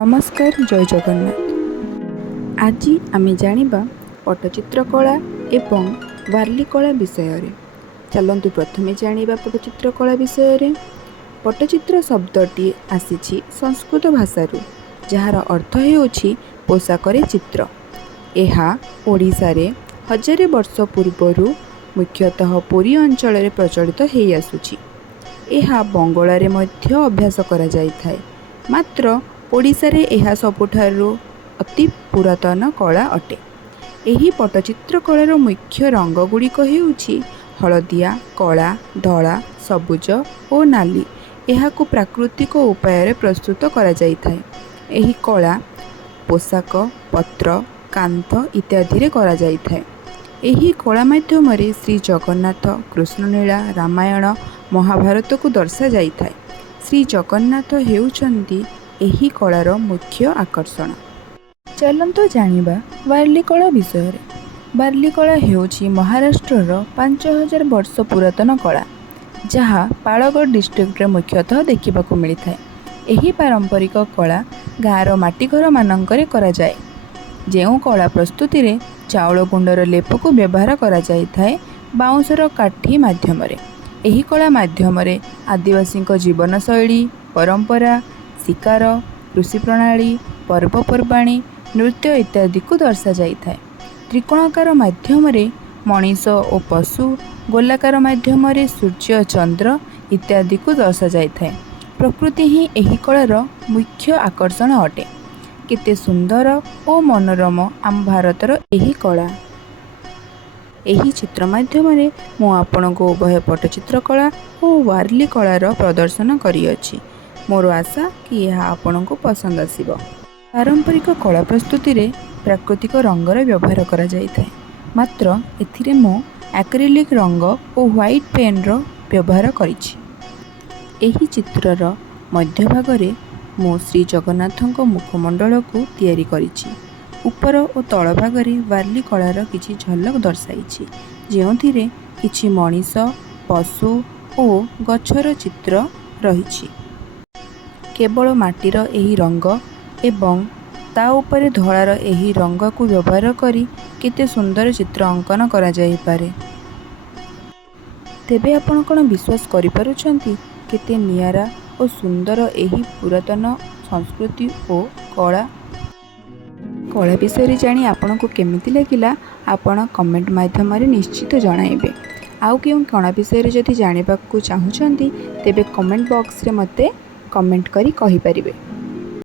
नमस्कार जय जगन्नाथ। आज आमे जानिबा पट्टचित्र कला एवं वार्ली कला विषय। चलतु प्रथमे जानिबा पट्टचित्र कला विषय। पट्टचित्र शब्दटी आसीछि संस्कृत भाषारू जार अर्थ हेउछि पोशाकरे चित्र। एहा ओडिशा रे हजारे वर्ष पूर्वरू मुख्यतः पुरी अंचल रे प्रचलित हेइ आसुछि। एहा बंगला रे मध्य अभ्यास करा जाय थाए, मात्र ओडिशा रे एहा सबुठारु अति पुरातन कला अटे। एही पट्टचित्र कलार मुख्य रंग गुड़िक हेउछि हलदिया, कला, धला, सबुज और नाली। एहाकु प्राकृतिक उपाय प्रस्तुत करा जाय थाए। एही कला पोशाक, पत्र, कांथ इत्यादि रे करा जाय थाए। एही कला माध्यम रे श्री जगन्नाथ, कृष्णलीला, रामायण, महाभारत को दर्शा जाय थाए। श्री जगन्नाथ हेउचंती एही कलार मुख्य आकर्षण। चलंतु जानिबा वार्ली कला विषय। वार्ली कला हेउछि महाराष्ट्रर 5000 वर्ष पुरातन कला, जहा पालगढ़ डिस्ट्रिक्ट रे मुख्यतः देखिबाकू मिलिथाए। एही पारंपरिक कला गाँर माटीघर मानकरे करा जाए, जेउ कला प्रस्तुति रे चाउल गुंडर लेप को व्यवहार करा जाय थाए बाउंसर काठी माध्यम रे। एही कला माध्यम रे आदिवासी जीवन शैली, परंपरा, शिकार, कृषि प्रणाली, पर्वपर्वाणी, नृत्य इत्यादि को दर्शा जाय थाए। त्रिकोणाकार माध्यम रे मनीष और पशु, गोलाकार माध्यम रे सूर्य, चंद्र इत्यादि को दर्शा जाय थाए। प्रकृति ही एही कलार मुख्य आकर्षण अटे। केते सुंदर और मनोरम आम भारतर एही कला। एही चित्र माध्यम रे मु आपनको उभय पट्टचित्र कला और वार्ली कलार प्रदर्शन करिअछि। मोर आशा कि यह आपनको पसंद आसिबो। पारंपरिक कला प्रस्तुति रे प्राकृतिक रंगर व्यवहार करा जाय थाए, मात्र एथिरे मो एक्रिलिक रंग और व्हाइट पेन रो व्यवहार करिछि। एही चित्रर मध्य भाग रे मो श्री जगन्नाथଙ୍କ मुखमंडल को तैयारी करिछि। ऊपर और तळ भाग रे वार्ली कलार किछि झलक दर्शाइछि, जेउथिरे किछि मनीष, पशु और गछर चित्र रहिछि। केवल माटीर एही रंग एवं ता उपरे धଳାर एही रंग को व्यवहार करी केते सुंदर चित्र अंकन करा जाय पारे। तेबे आपण कोन विश्वास करि पारुछंती केते नियारा और सुंदर एही पुरातन संस्कृति और कला विषय जानी आपनको केमिति लागिला आपण कमेंट माध्यम रे निश्चित जणाइबे। आउ केउ कणा विषय जदि जानिबाकू चाहुछंती तेबे कमेंट बॉक्स रे मते कमेंट करी कहि परिबे।